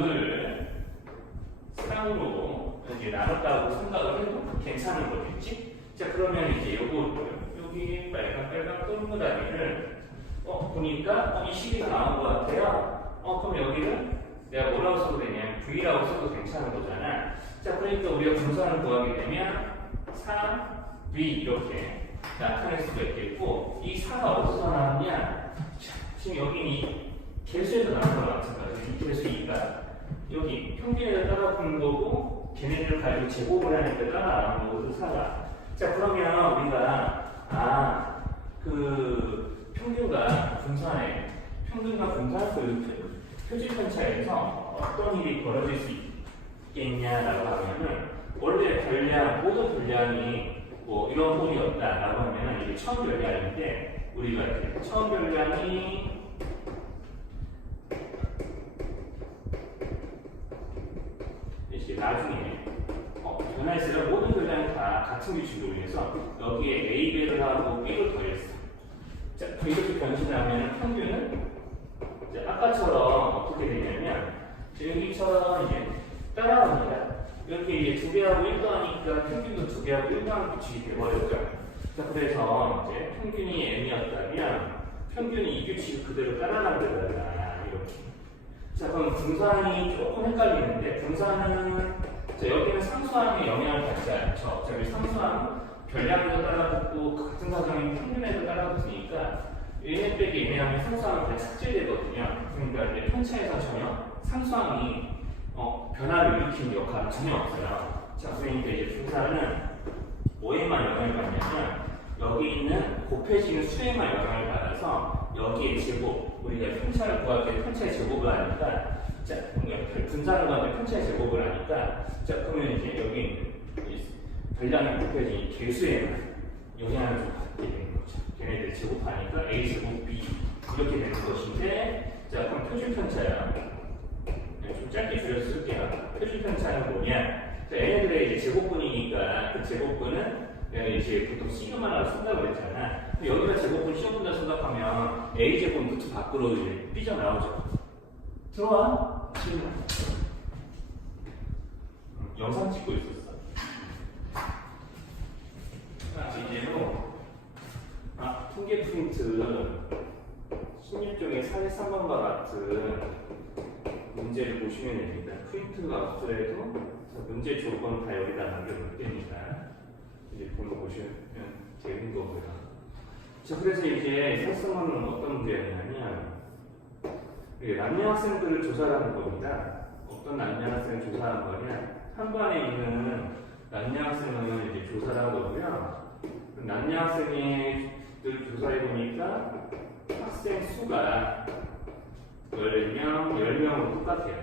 3으로 이제 나눴다고 생각을 해도 괜찮은 거겠지? 자, 그러면 이제 요거 여기 빨간 동그라미를 보니까 이 식이 나온 것 같아요. 그럼 여기는 내가 뭐라고 써도 되냐면 V라고 써도 괜찮은 거잖아. 자, 그러니까 우리가 분산을 구하게 되면 4V 이렇게 나타낼 수가 있겠고, 이 4가 어디서 나왔냐? 지금 여기 이 개수에서 나온 거랑 마찬가지로 이 개수 2가 여기 평균에다 따라 푸는 거고, 걔네들을 가지고 제곱을 하니까 따라 나오는 거고, 4가. 자, 그러면 우리가 그 평균과 분산의 평균과 분산 그 표준 편차에서 어떤 일이 벌어질 수 있겠냐라고 하면은, 원래 모든 별량이 뭐 이런 꼴이었다라고 하면은 이게 처음 별량인데, 우리가 이제 처음 별량이 이제 나중에 변화했을 때 모든 별량이 다 같은 규칙으로 인해서 여기에 A배를 하고 B를 더했어. 자, 이렇게 변신하면 평균은 이제 아까처럼 어떻게 되냐면 여기처럼 이제 따라갑니다. 이렇게 이제 2배하고 1 더하니까 평균도 2배하고 1 더하는 규칙이 되어버렸죠. 자, 그래서 이제 평균이 m이었다면 평균이 이 규칙을 그대로 따라가더라 이렇게. 자, 그럼 분산이 조금 헷갈리는데, 분산은 자, 여기는 상수항에 영향을 받지 않죠. 자, 여기 상수항 별량에도 따라붙고 같은 사정인 평균에도 따라붙으니까 1 빼기 2하면 상수항은 다 삭제되거든요. 그러니까 이제 편차에서 전혀 상수항이 변화를 일으키는 역할은 전혀 없어요. 자, 그러니까 이제 분산은 뭐에만 영향을 받냐면 여기 있는 곱해지는 수에만 영향을 받아서 여기에 제곱, 우리가 편차를 구할 때 편차의 제곱을 하니까, 자, 분산을 구할 때 편차의 제곱을 하니까, 자, 그러면 이제 여기 있는 별량이 곱해진 개수에만 영향을 좀 받게 되는 거죠. 걔네들 제곱하니까 A 제곱 B 이렇게 되는 것인데, 자, 그럼 표준 편차야. 좀 짧게 줄여서 쓸게요. 표준 편차는 뭐냐? 자, 얘네들의 이제 제곱분이니까 그 제곱분은 내가 이제 보통 시그마라고 쓴다고 그랬잖아. 여기다 제곱분 시험분다 생각하면 A 제곱 루트 밖으로 이제 삐져나오죠. 들어와. 지금 영상 찍고 있었어. 이제로 통계 프린트 16쪽의 43번과 같은 문제를 보시면 됩니다. 프린트가 없더라도 문제 조건 다 여기다 남겨놓을 테니까 이제 보시면 되는 거고요. 자, 그래서 이제 설명은 어떤 문제였냐면, 남녀 학생들을 조사하는 겁니다. 어떤 남녀 학생을 조사하는 거냐? 한 반에 있는 남녀 학생을 이제 조사를 한 거고요. 남녀 학생들 조사해 보니까 학생 수가 10명으로 똑같아요.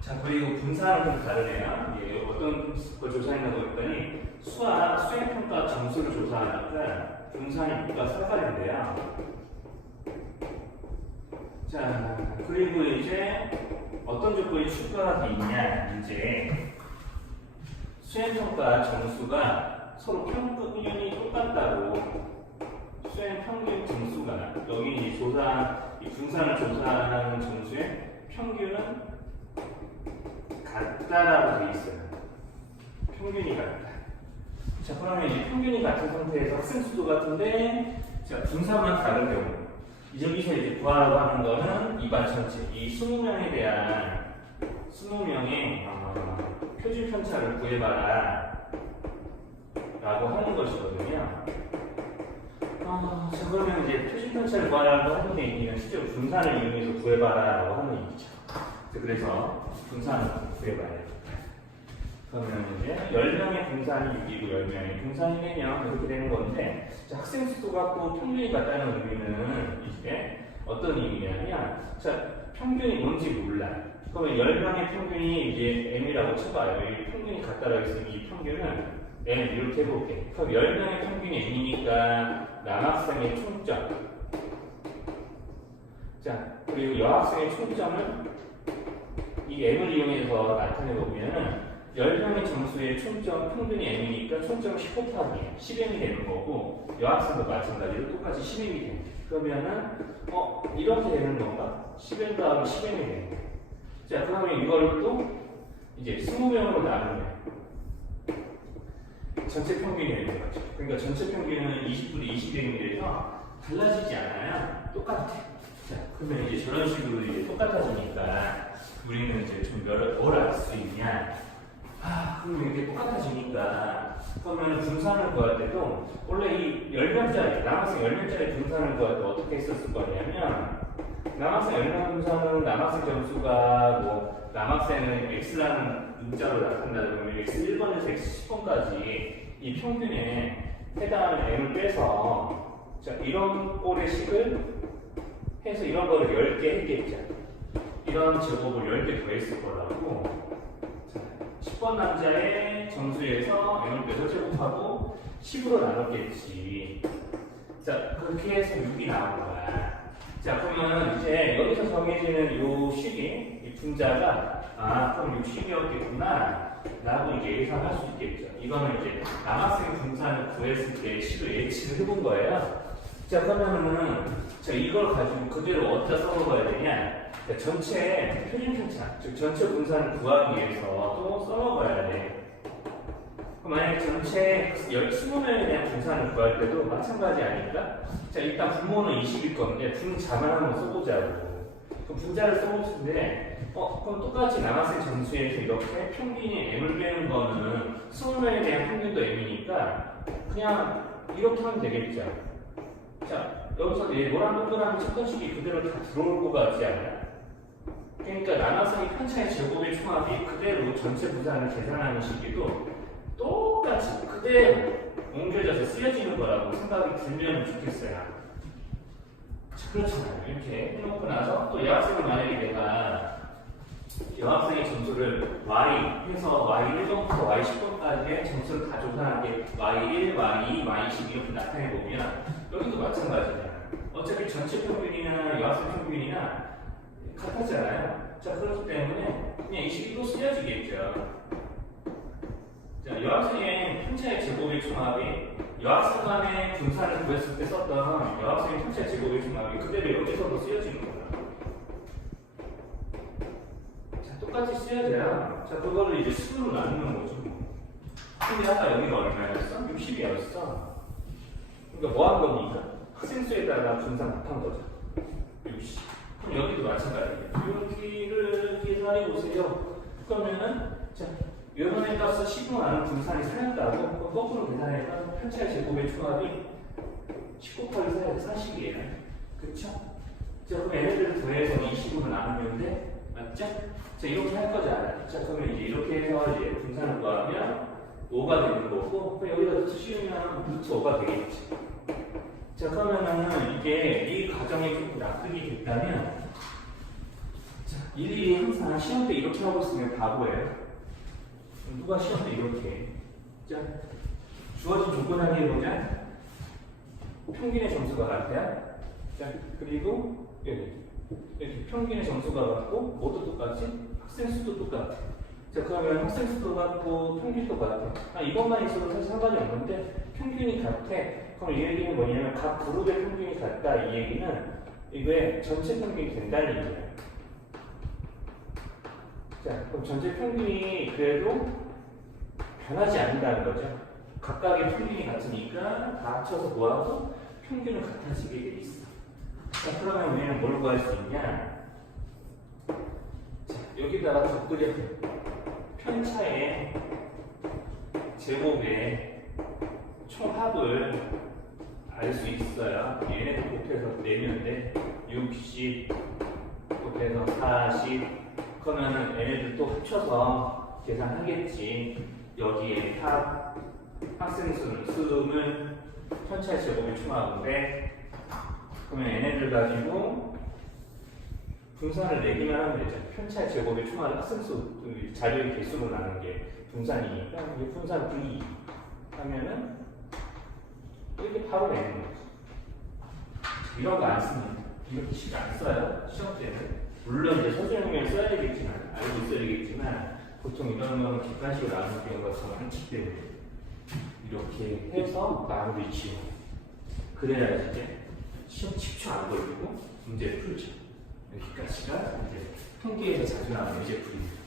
자, 그리고 분산은 좀 다르네요. 어떤 걸 조사했냐고 했더니 수행평가 점수를 조사하니까 분산이 뭔가 삭발인데요. 자, 그리고 이제 어떤 조건이 추가가 돼 있냐, 이제 수행평가 점수가 서로 평균이 똑같다고. 수행평균 점수가 여기 이 분산을 조사하는 점수의 평균은 같다라고 되어 있어요. 평균이 같다. 자, 그러면 이제 평균이 같은 상태에서 학생 수도 같은데, 자, 분산만 다른 경우. 여기서 이제 구하라고 하는 거는 이 반 전체, 이 20명에 대한 20명의 표준 편차를 구해봐라 라고 하는 것이거든요. 자, 그러면 이제 표준 편차를 구하라고 하는 얘기는 실제로 분산을 이용해서 구해봐라 라고 하는 얘기죠. 그래서 분산을 구해봐요. 그러면 이제 10명의 분산이 6이고 10명의 분산이 4명 이렇게 되는 건데, 자, 학생 수도 같고 평균이 같다는 의미는 이제 어떤 의미냐면, 자, 평균이 뭔지 몰라. 그러면 10명의 평균이 이제 m이라고 쳐봐요. 이 평균이 같다라고 했으면 이 평균은 m 이렇게 해볼게. 그럼 10명의 평균이 m이니까 남학생의 총점. 자, 그리고 여학생의 총점을 이 m을 이용해서 나타내 보면은 10명의 점수의 총점 평균이 m이니까 총점은 10 곱하기 10m이 되는 거고, 여학생도 마찬가지로 똑같이 10m이 되는 거예요. 그러면은 이렇게 되는 건가? 10m 더하기 10m이 되는 거예요. 자, 그러면 이걸 또 이제 20명으로 나누면 전체 평균이 되는 거죠. 그러니까 전체 평균은 20분의 20m이 돼서 달라지지 않아요. 똑같아. 자, 그러면 이제 저런 식으로 이제 똑같아지니까 우리는 이제 좀 뭘 알 수 있냐? 그럼 이렇게 똑같아지니까, 그러면 분산을 구할 때도 원래 이 10명짜리, 남학생 10명짜리 분산을 구할 때 어떻게 했었을 거냐면, 남학생 10명 분산은 남학생 점수가 뭐 남학생은 x라는 문자로 나타난다 그러면 x 1번에서 x 10번까지 이 평균에 해당하는 m을 빼서, 자, 이런 꼴의 식을 해서 이런 거를 10개 했겠죠. 이런 제곱을 10개 더했을 거라고. 10번 남자의 점수에서 m을 빼서 제곱하고 10으로 나눴겠지. 자, 그렇게 해서 6이 나온 거야. 자, 그러면 이제 여기서 정해지는 요 식이, 이 분자가, 그럼 60이었겠구나 라고 이제 예상할 수 있겠죠. 이거는 이제 남학생 분산을 구했을 때 식을 예측을 해본 거예요. 자, 그러면은, 자, 이걸 가지고 그대로 어디다 써먹어야 되냐? 자, 전체 표준 편차, 즉 전체 분산을 구하기 위해서 또 써먹어야 돼. 그럼 만약에 전체 20명에 대한 분산을 구할 때도 마찬가지 아닐까? 자, 일단 분모는 20일 건데 분자만 한번 써보자고. 그럼 분자를 써볼 텐데, 그럼 똑같이 남학생 점수에서 이렇게 평균이 m을 빼는 거는 20명에 대한 평균도 m이니까 그냥 이렇게 하면 되겠죠. 자, 여기서 노란 동그라미 쳤던 식이 그대로 다 들어올 것 같지 않아요? 그러니까 남학생의 편차의 제곱의 총합이 그대로 전체 분산을 계산하는 식이도 똑같이 그대로 옮겨져서 쓰여지는 거라고 생각이 들면 좋겠어요. 자, 그렇잖아요. 이렇게 해놓고 나서 또 여학생은 만약에 내가 여학생의 점수를 y 해서 y1번부터 y10번까지의 점수를 다 조사한 게 y1, y2, y10 이렇게 나타내 보면 여기도 마찬가지잖아요. 어차피 전체 평균이나 여학생 평균이나 같았잖아요. 자, 그렇기 때문에 그냥 이 식으로 쓰여지겠죠. 자, 여학생의 편차의 제곱의 총합이 여학생 간의 분산을 구했을 때 썼던 여학생의 편차의 제곱의 총합이 그대로 여기서도 쓰여지는 거예요. 자, 똑같이 쓰여져야, 자, 그거를 이제 수로 나누는 거죠. 근데 아까 여기가 얼마였어? 60이었어. 그러니까 뭐 한 겁니까? 학생 수에 따라 분산 곱한 거죠. 60. 그럼 여기도 마찬가지예요. 여기를 계산해 보세요. 그러면은, 자, 요번에 값을 10으로 나눈 분산이 4였다고? 그럼 거꾸로 계산해서 편차의 제곱의 총합이 10 곱하기 4에 40이에요. 그쵸? 자, 그럼 얘네들을 더해서 20으로 나누면 돼? 맞죠? 자, 이렇게 할 거잖아요. 자, 그러면 이제 이렇게 해서 이제 분산을 구하면 5가 되는 거고, 그럼 여기다 루트 씌우면 루트 5가 되겠지. 자, 그러면은 이게 이 과정이 조금 납득이 됐다면, 자, 일일이 항상 시험 때 이렇게 하고 있으면 바보예요. 누가 시험 때 이렇게 해? 자, 주어진 조건 하기 해보자. 평균의 점수가 같아요. 자, 그리고 여기 평균의 점수가 같고 모두 똑같이 학생 수도 똑같아. 자, 그러면 학생 수도 같고 평균도 같아. 이것만 있어도 사실 상관이 없는데 평균이 같아. 그럼 이 얘기는 뭐냐면 각 그룹의 평균이 같다. 이 얘기는 이게 전체 평균이 된다는 얘기예요. 자, 그럼 전체 평균이 그래도 변하지 않는다는 거죠. 각각의 평균이 같으니까 다 합쳐서 모아도 평균은 같아지게 돼 있어. 자, 그러면 우리는 뭘 구할 수 있냐? 자, 여기다가 적들이 편차의 제곱의 총합을 알 수 있어요. 얘네들 곱해서 내면 돼. 60 곱해서 40 그러면은 얘네들 또 합쳐서 계산하겠지. 여기에 학생 수는 편차의 제곱이 총합인데, 그러면 얘네들 가지고 분산을 내기만 하면 되죠. 편차의 제곱이 총합 학생 수 자료의 개수로 나는 게 분산이니까 이게 분산 V 하면은 이렇게 바로 내는 거죠. 이런 거 안 씁니다. 이렇게 식 안 써요. 시험 때는. 물론 이제 서술형을 써야 되겠지만, 알고 있어야 되겠지만, 보통 이런 거는 객관식으로 나누는 경우가 더 많기 때문에 이렇게 해서 마무리 지워. 그래야 이제 시험 10초 안 걸리고 문제 풀죠. 여기까지가 이제 통계에서 자주 나오는 예제풀입니다.